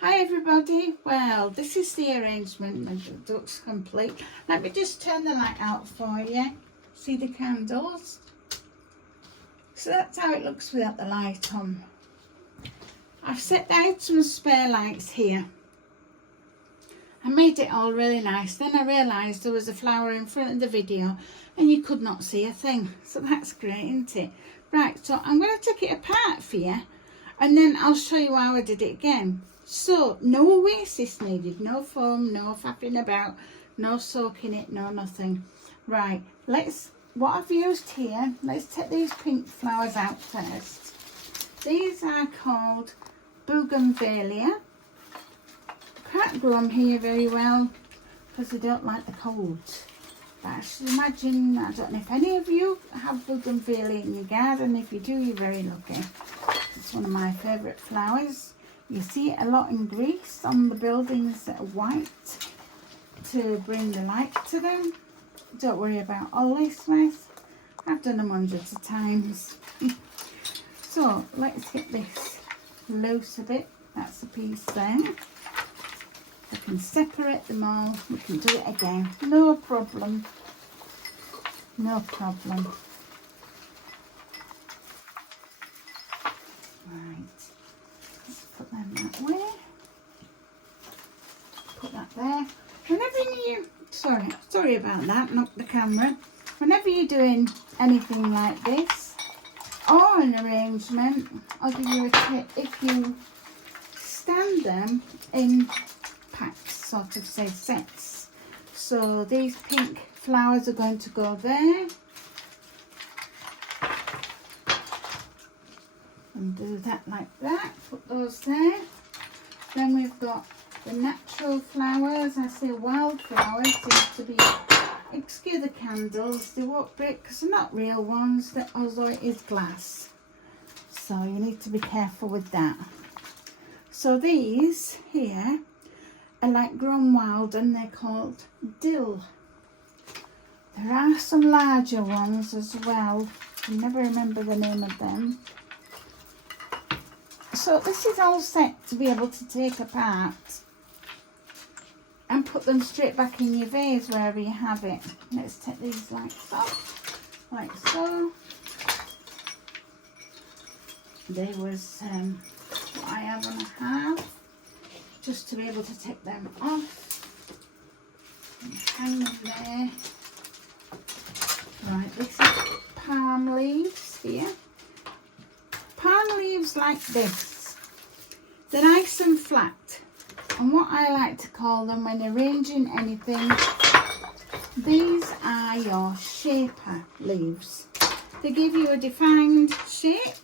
Hi everybody, well this is the arrangement and it looks complete. Let me just turn the light out for you. See the candles? So that's how it looks without the light on. I've set out some spare lights here. I made it all really nice. Then I realised there was a flower in front of the video and you could not see a thing. So that's great, isn't it? Right, so I'm going to take it apart for you and then I'll show you how I did it again. So, no oasis needed, no foam, no faffing about, no soaking it, no nothing. Right, what I've used here, let's take these pink flowers out first. These are called bougainvillea. Can't grow them here very well because they don't like the cold. But I should imagine, I don't know if any of you have bougainvillea in your garden. If you do, you're very lucky. It's one of my favourite flowers. You see it a lot in Greece on the buildings that are white to bring the light to them. Don't worry about all this mess. I've done them hundreds of times. So let's get this loose a bit. That's the piece there. I can separate them all. We can do it again. No problem. No problem. Right. Put them that way. Put that there. Whenever you, sorry about that, knock the camera. Whenever you're doing anything like this or an arrangement, I'll give you a tip. If you stand them in packs, sort of say sets. So these pink flowers are going to go there. And do that like that, put those there. Then we've got the natural flowers. I say wildflowers seem to be, excuse the candles, they won't break because they're not real ones, although it is glass. So you need to be careful with that. So these here are like grown wild and they're called dill. There are some larger ones as well. I never remember the name of them. So this is all set to be able to take apart and put them straight back in your vase wherever you have it. Let's take these like so. There was what I have on a half, just to be able to take them off and hang them there. Right, this is palm leaves here. Palm leaves like this, they're nice and flat, and what I like to call them when arranging anything, these are your shaper leaves. They give you a defined shape.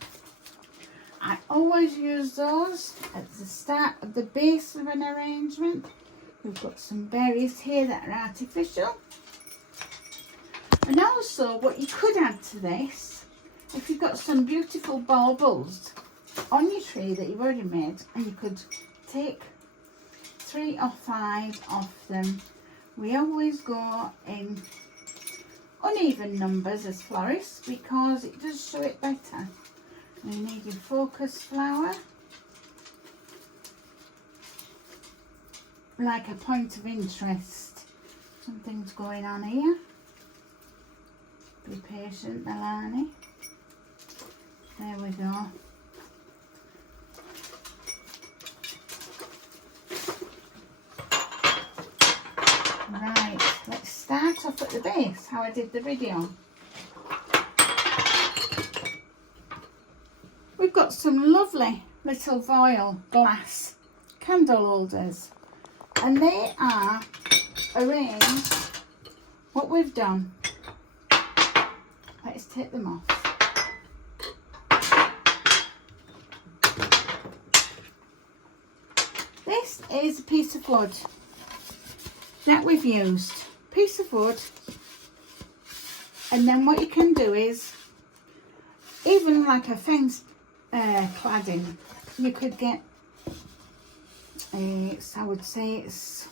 I always use those at the start of the base of an arrangement. We've got some berries here that are artificial, and also what you could add to this, if you've got some beautiful baubles on your tree that you've already made, and you could take 3 or 5 of them. We always go in uneven numbers as florists because it does show it better. We need your focus flower, like a point of interest. Something's going on here. Be patient, Melanie. There we go. Right, let's start off at the base, how I did the video. We've got some lovely little foil glass candle holders, and they are arranged. What we've done, let's take them off. This is a piece of wood that we've used. Piece of wood, and then what you can do is, even like a fence cladding, you could get, I would say it's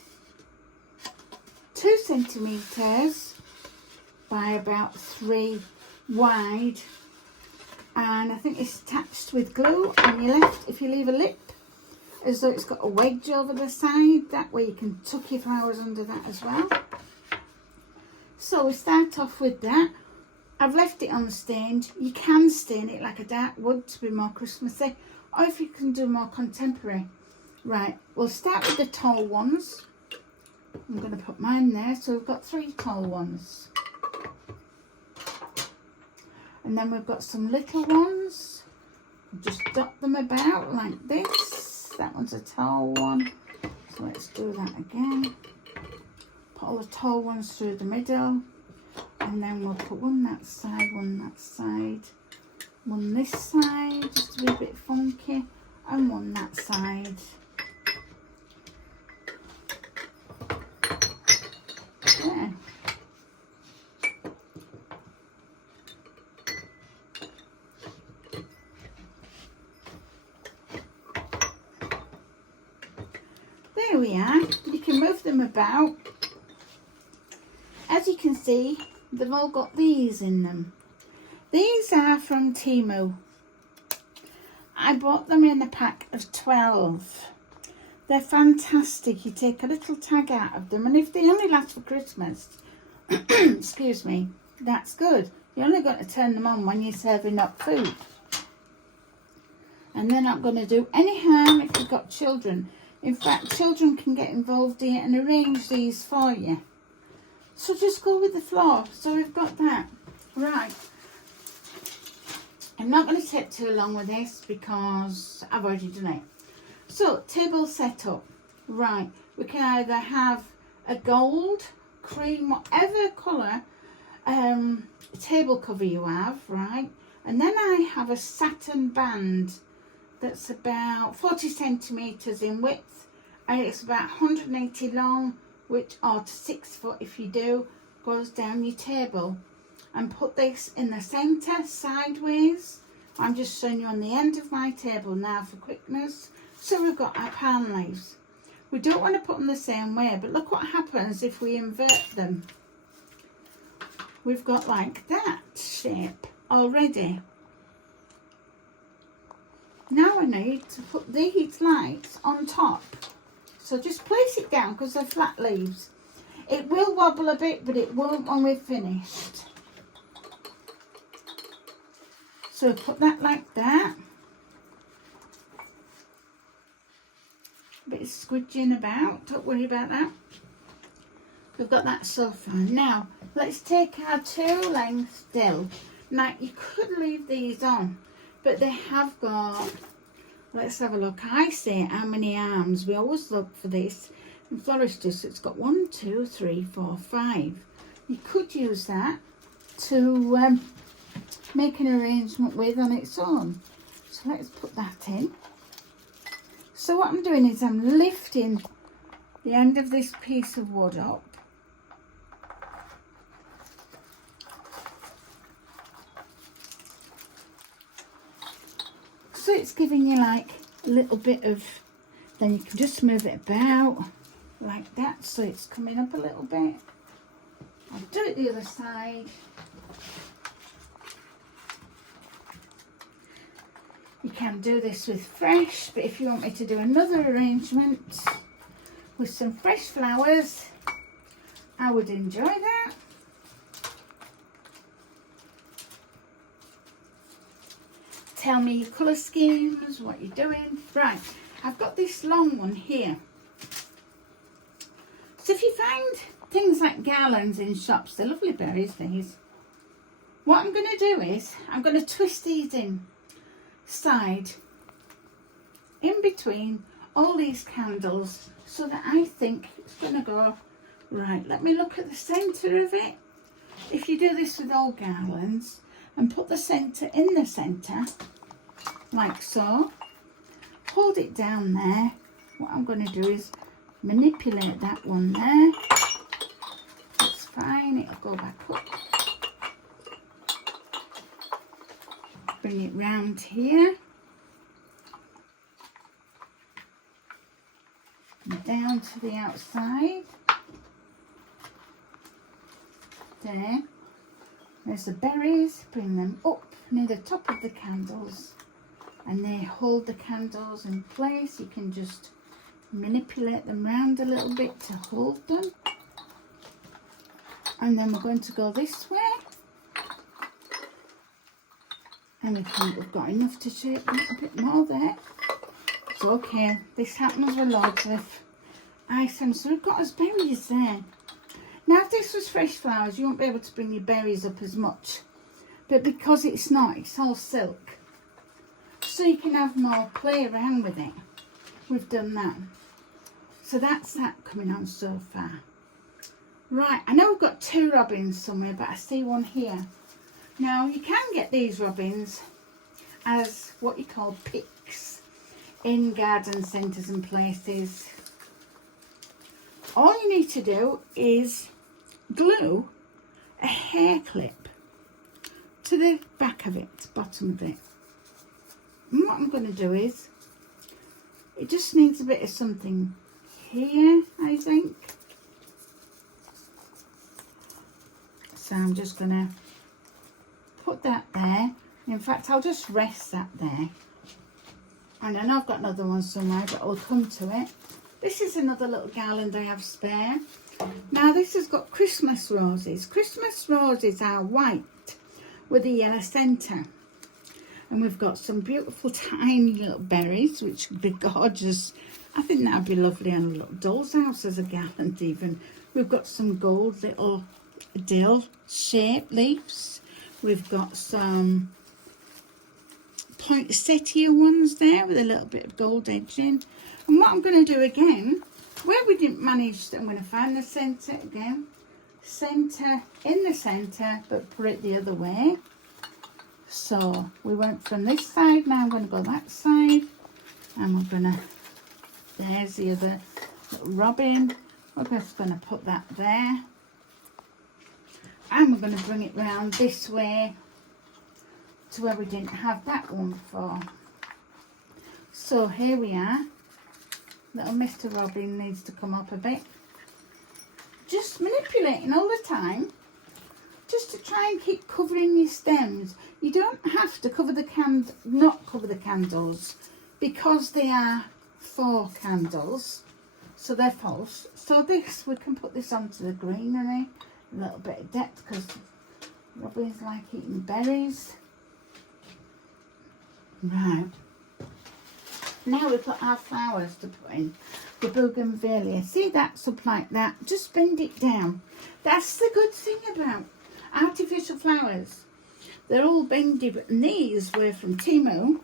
2 centimetres by about 3 wide, and I think it's attached with glue, and if you leave a lip as though it's got a wedge over the side. That way you can tuck your flowers under that as well. So we start off with that. I've left it unstained. You can stain it like a dark wood to be more Christmassy, or if you can do more contemporary. Right, we'll start with the tall ones. I'm going to put mine there. So we've got 3 tall ones. And then we've got some little ones. Just dot them about like this. That one's a tall one. So let's do that again. Put all the tall ones through the middle. And then we'll put one that side, one that side, one this side, just to be a bit funky, and one that side. Yeah. There we are. You can move them about. As you can see, they've all got these in them. These are from Temu. I bought them in a pack of 12. They're fantastic. You take a little tag out of them, and if they only last for Christmas, excuse me, that's good. You're only going to turn them on when you're serving up food. And they're not going to do any harm if you've got children. In fact, children can get involved here and arrange these for you. So just go with the flow. So we've got that. Right. I'm not going to take too long with this because I've already done it. So, table setup. Right. We can either have a gold, cream, whatever colour table cover you have, right? And then I have a satin band that's about 40 centimetres in width. And it's about 180 long, which are to 6 foot if you do, goes down your table. And put this in the centre sideways. I'm just showing you on the end of my table now for quickness. So we've got our palm leaves. We don't want to put them the same way, but look what happens if we invert them. We've got like that shape already. Now I need to put these lights on top. So just place it down because they're flat leaves. It will wobble a bit, but it won't when we've finished. So put that like that. A bit of squidging about, don't worry about that. We've got that so far. Now, let's take our 2-length dill. Now, you could leave these on, but they have got, let's have a look. I say how many arms. We always look for this. In floristers, it's got 1, 2, 3, 4, 5. You could use that to make an arrangement with on its own. So let's put that in. So what I'm doing is I'm lifting the end of this piece of wood up. So it's giving you like a little bit of, then you can just move it about like that. So it's coming up a little bit. I'll do it the other side. You can do this with fresh, but if you want me to do another arrangement with some fresh flowers, I would enjoy that. Tell me your colour schemes, what you're doing. Right, I've got this long one here. So if you find things like garlands in shops, they're lovely berries, these. What I'm going to do is, I'm going to twist these in side in between all these candles so that I think it's going to go right. Let me look at the centre of it. If you do this with all garlands and put the centre in the centre like so, hold it down there. What I'm going to do is manipulate that one there. That's fine, it'll go back up. Bring it round here and down to the outside. There's the berries. Bring them up near the top of the candles and they hold the candles in place. You can just manipulate them round a little bit to hold them. And then we're going to go this way. And we think we've got enough to shape a little bit more there. It's okay. This happens with loads of items. So we've got us berries there. Now if this was fresh flowers, you won't be able to bring your berries up as much. But because it's not, it's all silk. So you can have more play around with it. We've done that. So that's that coming on so far. Right, I know we've got 2 robins somewhere, but I see one here. Now you can get these robins as what you call picks in garden centres and places. All you need to do is glue a hair clip to the back of it, bottom of it. And what I'm going to do is, it just needs a bit of something here, I think. So I'm just going to put that there. In fact, I'll just rest that there. And I know I've got another one somewhere, but I'll come to it. This is another little garland I have spare. Now this has got Christmas roses. Christmas roses are white with a yellow centre. And we've got some beautiful tiny little berries, which would be gorgeous. I think that would be lovely on a little doll's house as a garland even. We've got some gold little dill shaped leaves. We've got some poinsettia ones there with a little bit of gold edging. And what I'm going to do again, where we didn't manage, I'm going to find the centre again. Centre in the centre, but put it the other way. So we went from this side, now I'm going to go that side. And we're going to, there's the other little robin. We're just going to put that there. And we're going to bring it round this way to where we didn't have that one before. So here we are. Little Mr. Robin needs to come up a bit. Just manipulating all the time, just to try and keep covering your stems. You don't have to cover the not cover the candles, because they are faux candles, so they're false. So this, we can put this onto the greenery. A little bit of depth because robins like eating berries. Right. Now we've got our flowers to put in. The bougainvillea. See, that's up like that. Just bend it down. That's the good thing about artificial flowers. They're all bendy, but these were from Temu.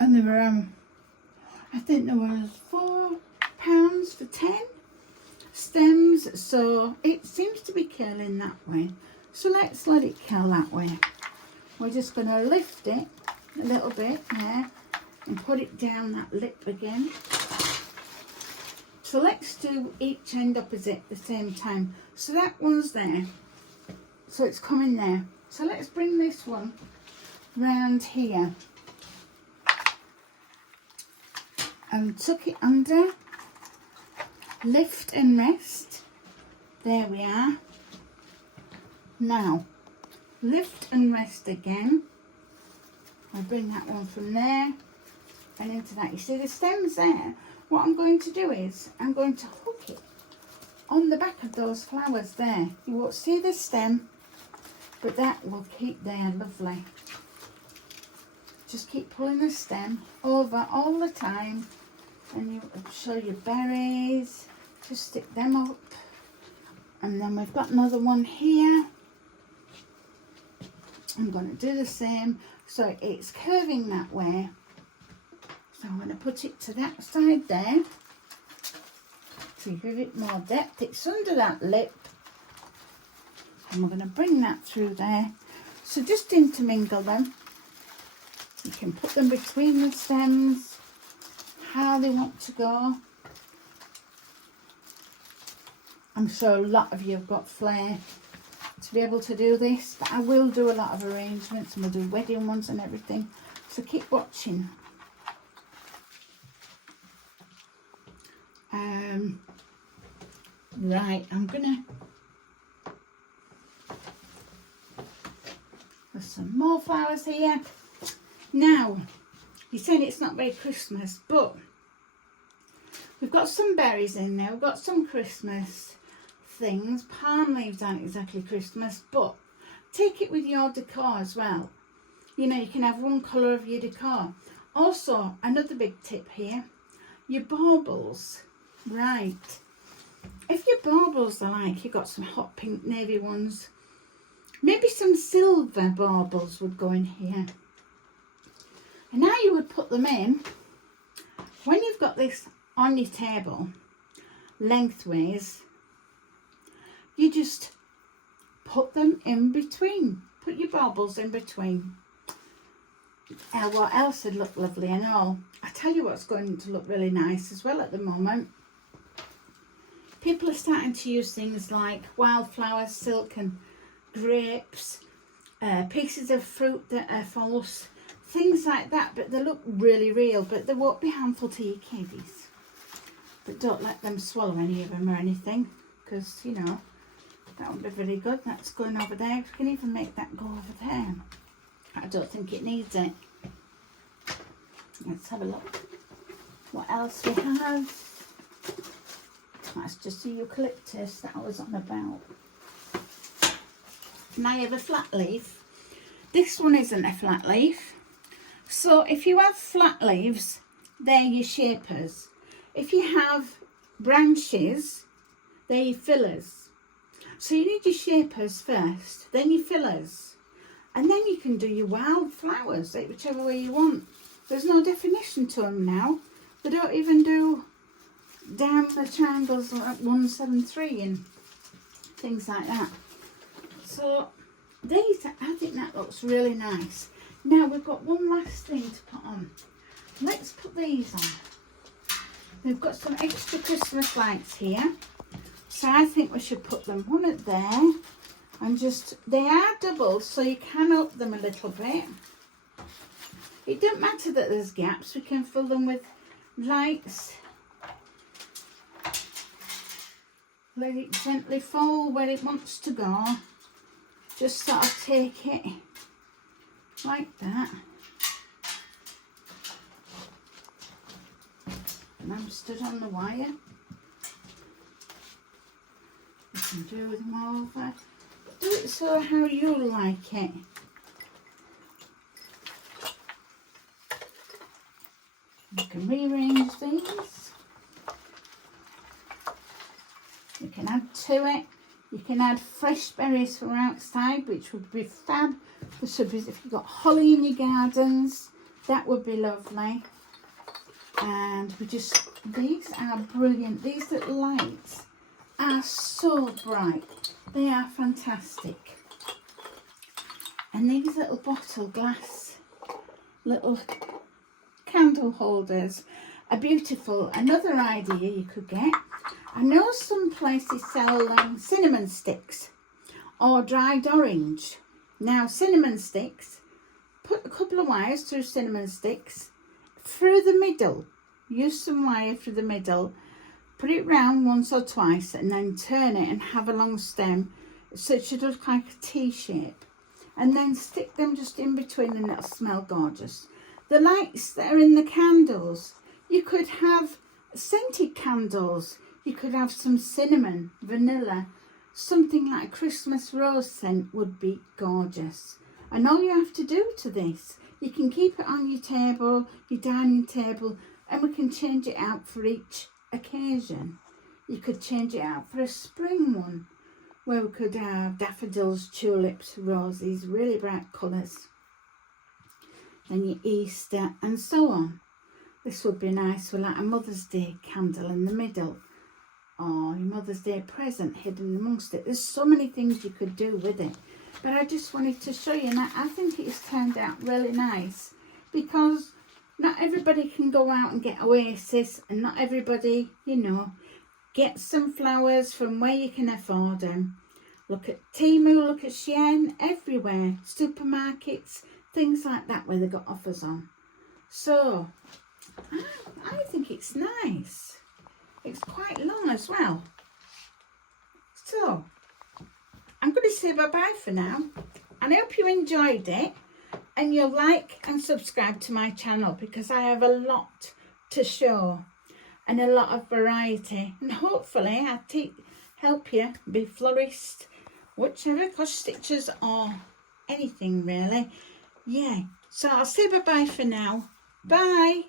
And they were, I think there was £4 for 10 stems, so it seems to be curling that way, so let's let it curl that way. We're just going to lift it a little bit there and put it down that lip again. So let's do each end opposite at the same time. So that one's there, so it's coming there. So let's bring this one round here and tuck it under. Lift and rest. There we are. Now, lift and rest again. I'll bring that one from there and into that. You see the stems there? What I'm going to do is, I'm going to hook it on the back of those flowers there. You won't see the stem, but that will keep there lovely. Just keep pulling the stem over all the time. And you show your berries, just stick them up. And then we've got another one here. I'm going to do the same. So it's curving that way. So I'm going to put it to that side there. To give it more depth. It's under that lip. And we're going to bring that through there. So just intermingle them. You can put them between the stems. How they want to go. I'm sure a lot of you have got flair to be able to do this, but I will do a lot of arrangements and we'll do wedding ones and everything, so keep watching. Right, I'm gonna, there's some more flowers here. Now You're saying it's not very Christmas, but we've got some berries in there. We've got some Christmas things. Palm leaves aren't exactly Christmas, but take it with your decor as well. You know, you can have one colour of your decor. Also, another big tip here, your baubles. Right. If your baubles are like, you've got some hot pink navy ones, maybe some silver baubles would go in here. And now you would put them in, when you've got this on your table, lengthways, you just put them in between. Put your baubles in between. What else would look lovely and all? I tell you what's going to look really nice as well at the moment. People are starting to use things like wildflowers, silk and grapes, pieces of fruit that are false, things like that, but they look really real, but they won't be harmful to your kiddies. But don't let them swallow any of them or anything, because, you know, that won't be very good. That's going over there. You can even make that go over there. I don't think it needs it. Let's have a look. What else we have? That's just the eucalyptus that I was on about. Now you have a flat leaf. This one isn't a flat leaf. So if you have flat leaves, they're your shapers. If you have branches, they're your fillers. So you need your shapers first, then your fillers. And then you can do your wild flowers, like whichever way you want. There's no definition to them now. They don't even do down the triangles like 173 and things like that. So these, I think that looks really nice. Now we've got one last thing to put on. Let's put these on. We've got some extra Christmas lights here. So I think we should put them one at there. And just, they are double, so you can up them a little bit. It don't matter that there's gaps. We can fill them with lights. Let it gently fall where it wants to go. Just sort of take it like that. And I'm stood on the wire. You can do them over. Do it so how you like it. You can rearrange these. You can add to it. You can add fresh berries from outside, which would be fab. This would be, if you've got holly in your gardens, that would be lovely. And we just, these are brilliant. These little lights are so bright. They are fantastic. And these little bottle glass little candle holders are beautiful. Another idea you could get, I know some places sell cinnamon sticks or dried orange. Now cinnamon sticks, put a couple of wires through cinnamon sticks through the middle. Use some wire through the middle. Put it round once or twice and then turn it and have a long stem so it should look like a T shape. And then stick them just in between and it'll smell gorgeous. The lights that are in the candles, you could have scented candles. You could have some cinnamon, vanilla, something like a Christmas rose scent would be gorgeous. And all you have to do to this, you can keep it on your table, your dining table, and we can change it out for each occasion. You could change it out for a spring one where we could have daffodils, tulips, roses, really bright colours. Then your Easter and so on. This would be nice for like a Mother's Day candle in the middle, or your Mother's Day present hidden amongst it. There's so many things you could do with it, but I just wanted to show you, and I think it's turned out really nice, because not everybody can go out and get Oasis, and not everybody, you know, get some flowers from where you can afford them. Look at Temu, look at Shein, everywhere, supermarkets, things like that where they got offers on. So I think it's nice. It's quite long as well. So I'm going to say bye-bye for now, and I hope you enjoyed it. and you'll like and subscribe to my channel, because I have a lot to show and a lot of variety, and hopefully I help you be florist, whichever cross stitches or anything really. Yeah, so I'll say bye bye for now. Bye.